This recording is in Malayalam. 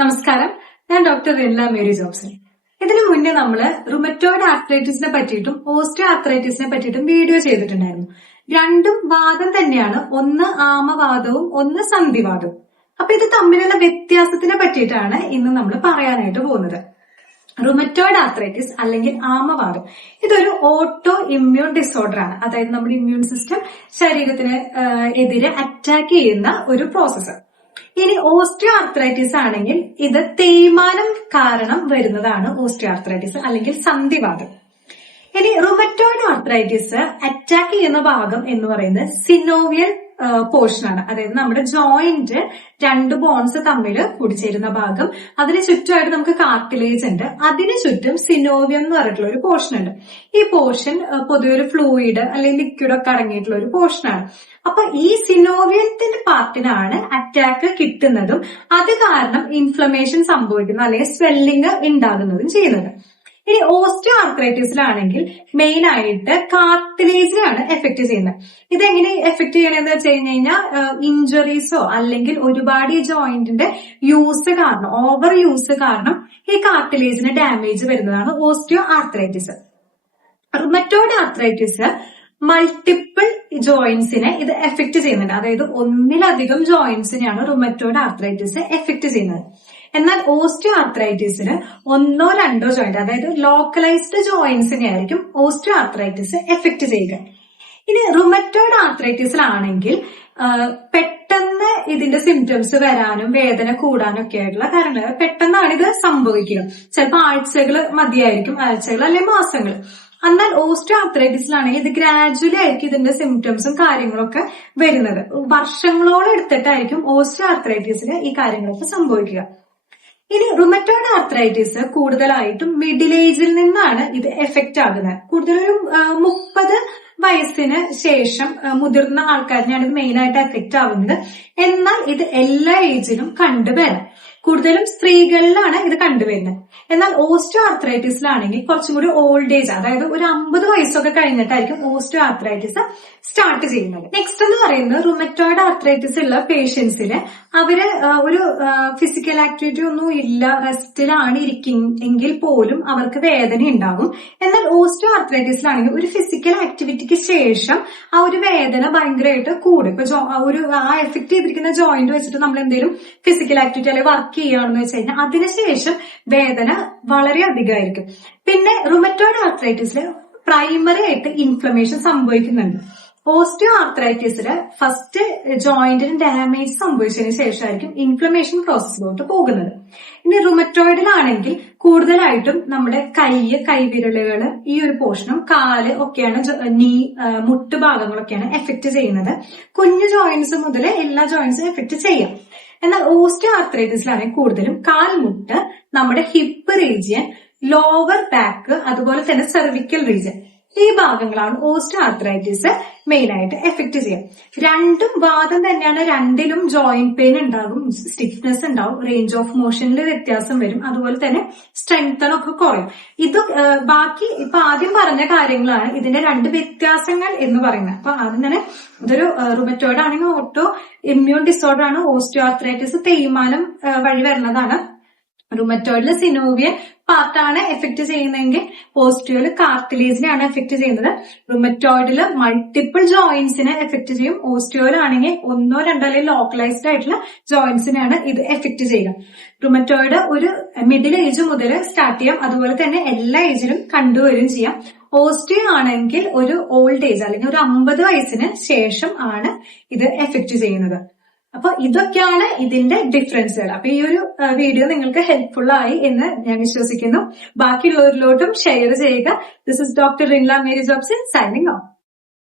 നമസ്കാരം. ഞാൻ ഡോക്ടർ റിൻല മേരി ജോബ്സൺ ഇതിനു മുന്നേ നമ്മൾ റുമറ്റോയിഡ് ആർത്രൈറ്റിസിനെ പറ്റിയിട്ടും ഓസ്റ്റിയോ ആർത്രൈറ്റിസിനെ പറ്റിയിട്ടും വീഡിയോ ചെയ്തിട്ടുണ്ടായിരുന്നു. രണ്ടും വാദം തന്നെയാണ്. ഒന്ന് ആമവാദവും ഒന്ന് സന്ധിവാദവും. അപ്പൊ ഇത് തമ്മിലുള്ള വ്യത്യാസത്തിനെ പറ്റിയിട്ടാണ് ഇന്ന് നമ്മൾ പറയാനായിട്ട് പോകുന്നത്. റുമറ്റോയിഡ് ആർത്രൈറ്റിസ് അല്ലെങ്കിൽ ആമവാദം ഇതൊരു ഓട്ടോ ഇമ്മ്യൂൺ ഡിസോർഡർ ആണ്. അതായത് നമ്മുടെ ഇമ്മ്യൂൺ സിസ്റ്റം ശരീരത്തിന് എതിരെ അറ്റാക്ക് ചെയ്യുന്ന ഒരു പ്രോസസ്സ് ഇനി ഓസ്ട്രിയോ ആർത്രൈറ്റിസ് ആണെങ്കിൽ ഇത് തേയ്മാനം കാരണം വരുന്നതാണ് ഓസ്ട്രിയോ ആർത്രൈറ്റിസ് അല്ലെങ്കിൽ സന്ധിവാദം ഇനി റുമറ്റോയിഡ് ആർത്രൈറ്റിസ് അറ്റാക്ക് ചെയ്യുന്ന ഭാഗം എന്ന് പറയുന്നത് സിനോവിയൽ പോർഷൻ ആണ്. അതായത് നമ്മുടെ ജോയിന്റ് രണ്ട് ബോൺസ് തമ്മിൽ കൂടിച്ചേരുന്ന ഭാഗം. അതിന് ചുറ്റുമായിട്ട് നമുക്ക് കാർട്ടിലേജ് ഉണ്ട്. അതിന് ചുറ്റും സിനോവിയം എന്ന് പറഞ്ഞിട്ടുള്ള ഒരു പോർഷൻ ഉണ്ട്. ഈ പോർഷൻ പൊതുവെ ഒരു ഫ്ലൂയിഡ് അല്ലെങ്കിൽ ലിക്വിഡ് ഒക്കെ അടങ്ങിയിട്ടുള്ള ഒരു പോർഷനാണ് അപ്പൊ ഈ സിനോവിയത്തിന്റെ പാർട്ടിനാണ് അറ്റാക്ക് കിട്ടുന്നതും അത് കാരണം ഇൻഫ്ലമേഷൻ സംഭവിക്കുന്ന അല്ലെങ്കിൽ സ്വെല്ലിങ് ഉണ്ടാകുന്നതും ചെയ്യുന്നത്. ഇനി ഓസ്റ്റിയോ ആർത്രൈറ്റിസിലാണെങ്കിൽ മെയിൻ ആയിട്ട് കാർട്ടിലേജിനെയാണ് എഫക്ട് ചെയ്യുന്നത്. ഇതെങ്ങനെ എഫക്ട് ചെയ്യണമെന്ന് വെച്ച് കഴിഞ്ഞ് കഴിഞ്ഞാൽ ഇഞ്ചുറീസോ അല്ലെങ്കിൽ ഒരുപാട് ഈ ജോയിന്റിന്റെ യൂസ് കാരണം ഓവർ യൂസ് കാരണം ഈ കാർട്ടിലേജിന് ഡാമേജ് വരുന്നതാണ് osteoarthritis. Rheumatoid arthritis multiple ജോയിന്റ്സിനെ ഇത് എഫക്ട് ചെയ്യുന്നുണ്ട്. അതായത് ഒന്നിലധികം ജോയിന്റ്സിനെയാണ് റുമറ്റോയിഡ് ആർത്രൈറ്റിസ് എഫക്ട് ചെയ്യുന്നത്. എന്നാൽ ഓസ്റ്റിയോ ആർത്രൈറ്റിസിന് ഒന്നോ രണ്ടോ ജോയിന്റ് അതായത് ലോക്കലൈസ്ഡ് ജോയിന്റ്സിനെ ആയിരിക്കും ഓസ്റ്റിയോ ആർത്രൈറ്റിസ് എഫക്ട് ചെയ്യുക. ഇനി റുമറ്റോയിഡ് ആർത്രൈറ്റിസിലാണെങ്കിൽ പെട്ടെന്ന് ഇതിന്റെ സിംറ്റംസ് വരാനും വേദന കൂടാനും ഒക്കെ ആയിട്ടുള്ള കാരണങ്ങൾ. പെട്ടെന്നാണ് ഇത് സംഭവിക്കുക. ചിലപ്പോൾ ആഴ്ചകൾ മതിയായിരിക്കും ആഴ്ചകൾ അല്ലെങ്കിൽ മാസങ്ങൾ. എന്നാൽ ഓസ്റ്റിയോ ആർത്രൈറ്റിസിലാണെങ്കിൽ ഇത് ഗ്രാജുവലി ആയിരിക്കും ഇതിന്റെ സിംറ്റംസും കാര്യങ്ങളൊക്കെ വരുന്നത്. വർഷങ്ങളോളം എടുത്തിട്ടായിരിക്കും ഓസ്റ്റിയോ ആർത്രൈറ്റിസിന് ഈ കാര്യങ്ങളൊക്കെ സംഭവിക്കുക. ഇനി റുമറ്റോയിഡ് ആർത്രൈറ്റിസ് കൂടുതലായിട്ടും മിഡിൽ ഏജിൽ നിന്നാണ് ഇത് എഫക്റ്റ് ആകുന്നത്. കൂടുതലൊരു മുപ്പത് വയസ്സിന് ശേഷം മുതിർന്ന ആൾക്കാരിനാണ് ഇത് മെയിൻ ആയിട്ട് എഫക്റ്റ് ആവുന്നത്. എന്നാൽ ഇത് എല്ലാ ഏജിലും കണ്ടുവരാം. കൂടുതലും സ്ത്രീകളിലാണ് ഇത് കണ്ടുവരുന്നത്. എന്നാൽ ഓസ്റ്റോ ആർത്രൈറ്റിസിലാണെങ്കിൽ കുറച്ചും കൂടി ഓൾഡ് ഏജ് അതായത് ഒരു അമ്പത് വയസ്സൊക്കെ കഴിഞ്ഞിട്ടായിരിക്കും ഓസ്റ്റോ ആർത്രൈറ്റിസ് സ്റ്റാർട്ട് ചെയ്യുന്നത്. നെക്സ്റ്റ് എന്ന് പറയുന്നത് റുമറ്റോയിഡ് ആർത്രൈറ്റിസ് ഉള്ള പേഷ്യൻസിന് അവർ ഒരു ഫിസിക്കൽ ആക്ടിവിറ്റി ഒന്നും ഇല്ല റെസ്റ്റിലാണ് ഇരിക്കുമെങ്കിൽ പോലും അവർക്ക് വേദന ഉണ്ടാകും. എന്നാൽ ഓസ്റ്റോ ആർത്രൈറ്റിസിലാണെങ്കിൽ ഒരു ഫിസിക്കൽ ആക്ടിവിറ്റിക്ക് ശേഷം ആ ഒരു വേദന ഭയങ്കരമായിട്ട് കൂടും. ഇപ്പൊ ഒരു ആ എഫക്ട് ചെയ്തിരിക്കുന്ന ജോയിന്റ് വെച്ചിട്ട് നമ്മൾ എന്തെങ്കിലും ഫിസിക്കൽ ആക്ടിവിറ്റി അല്ലെങ്കിൽ വർക്ക് ചെയ്യുകയാണെന്ന് വെച്ച് കഴിഞ്ഞാൽ അതിനുശേഷം വേദന വളരെ അധികമായിരിക്കും. പിന്നെ റുമറ്റോയിഡ് ആർത്രൈറ്റിസിൽ പ്രൈമറി ആയിട്ട് ഇൻഫ്ലമേഷൻ സംഭവിക്കുന്നുണ്ട്. ഓസ്റ്റിയോ ആർത്രൈറ്റിസിൽ ഫസ്റ്റ് ജോയിന്റിന് ഡാമേജ് സംഭവിച്ചതിന് ശേഷമായിരിക്കും ഇൻഫ്ലമേഷൻ പ്രോസസ്സിലോട്ട് പോകുന്നത്. ഇനി റുമറ്റോയിഡിലാണെങ്കിൽ കൂടുതലായിട്ടും നമ്മുടെ കൈ കൈവിരലുകൾ ഈ ഒരു പോർഷനും കാൽ ഒക്കെയാണ് നീ മുട്ടുഭാഗങ്ങളൊക്കെയാണ് മുട്ട് ഭാഗങ്ങളൊക്കെയാണ് എഫക്ട് ചെയ്യുന്നത്. കുഞ്ഞു ജോയിന്റ്സ് മുതൽ എല്ലാ ജോയിന്റ്സും എഫക്ട് ചെയ്യാം. എന്നാൽ ഓസ്റ്റിയോ ആർത്രൈറ്റിസിലാണെങ്കിൽ കൂടുതലും കാൽമുട്ട് നമ്മുടെ ഹിപ്പ് റീജിയൻ ലോവർ ബാക്ക് അതുപോലെ തന്നെ സെർവിക്കൽ റീജിയൻ. ഈ ഭാഗങ്ങളാണ് ഓസ്റ്റോ ആർത്രൈറ്റിസ് മെയിൻ ആയിട്ട് എഫക്ട് ചെയ്യുക രണ്ടും വാദം തന്നെയാണ്. രണ്ടിലും ജോയിന്റ് പെയിൻ ഉണ്ടാകും. സ്റ്റിഫ്നെസ് ഉണ്ടാവും. റേഞ്ച് ഓഫ് മോഷനിൽ വ്യത്യാസം വരും. അതുപോലെ തന്നെ സ്ട്രെങ്തനൊക്കെ കുറയും. ഇത് ബാക്കി ഇപ്പൊ ആദ്യം പറഞ്ഞ കാര്യങ്ങളാണ് ഇതിന്റെ രണ്ട് വ്യത്യാസങ്ങൾ എന്ന് പറയുന്നത്. അപ്പൊ ആദ്യം തന്നെ ഇതൊരു റുമറ്റോയിഡ് ആണെങ്കിൽ ഓട്ടോ ഇമ്മ്യൂൺ ഡിസോർഡർ ആണ്. ഓസ്റ്റിയോ ആർത്രൈറ്റിസ് തേയ്മാനം വഴി വരുന്നതാണ്. റുമറ്റോയിഡിൽ സിനോവിയ പാർട്ടാണ് എഫക്ട് ചെയ്യുന്നതെങ്കിൽ പോസ്റ്റിയോയിൽ കാർട്ടിലേജിനെയാണ് എഫക്ട് ചെയ്യുന്നത്. റുമറ്റോയിഡിൽ മൾട്ടിപ്പിൾ ജോയിന്റ്സിനെ എഫക്ട് ചെയ്യും. ഓസ്റ്റിയോയിലാണെങ്കിൽ ഒന്നോ രണ്ടോ അല്ലെങ്കിൽ ലോക്കലൈസ്ഡ് ആയിട്ടുള്ള ജോയിന്റ്സിനെയാണ് ഇത് എഫക്ട് ചെയ്യുക. റുമറ്റോയിഡ് ഒരു മിഡിൽ ഏജ് മുതൽ സ്റ്റാർട്ട് ചെയ്യാം. അതുപോലെ തന്നെ എല്ലാ ഏജിലും കണ്ടുവരികയും ചെയ്യാം. ഓസ്റ്റിയോ ആണെങ്കിൽ ഒരു ഓൾഡ് ഏജ് അല്ലെങ്കിൽ ഒരു അമ്പത് വയസ്സിന് ശേഷം ആണ് ഇത് എഫക്ട് ചെയ്യുന്നത്. അപ്പൊ ഇതൊക്കെയാണ് ഇതിന്റെ ഡിഫറൻസുകൾ അപ്പൊ ഈ ഒരു വീഡിയോ നിങ്ങൾക്ക് ഹെൽപ്ഫുൾ ആയി എന്ന് ഞാൻ വിശ്വസിക്കുന്നു. ബാക്കിയുള്ളവരിലോട്ടും ഷെയർ ചെയ്യുക. This is doctor Rinla Mary Jobson signing off